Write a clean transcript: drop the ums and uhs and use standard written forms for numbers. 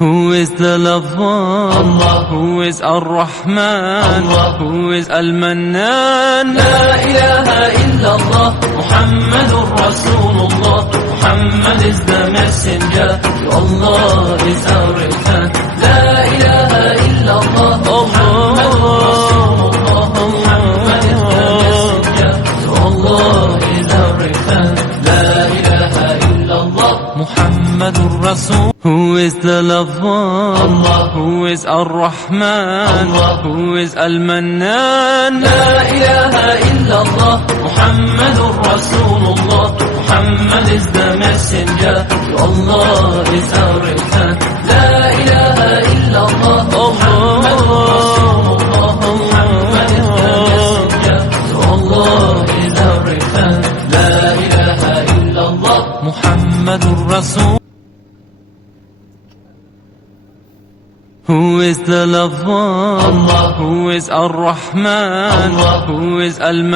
Who is the lover? Allah. Who is Ar-Rahman? Allah. Who is Al-Mannan? La ilaha illallah, Muhammadur Rasulullah. Muhammad is the messenger, to Allah is our return. La ilaha illallah, Muhammadur Rasulullah. Muhammad is the messenger, to Allah is our return. La ilaha illallah, Muhammadur Rasul. Who is the lover? Allah. Who is Ar-Rahman? Allah. Who is Al-Mannan? La ilaha illallah, Muhammadur Rasulullah. Muhammad is the messenger, to Allah is our return. La ilaha illallah, Muhammadur Rasulullah. Muhammad is the messenger, to Allah is our return. La ilaha illallah, Muhammadur Rasul. Who is the lover? Allah. Who is Ar-Rahman? Allah. Who is Al-Mannan?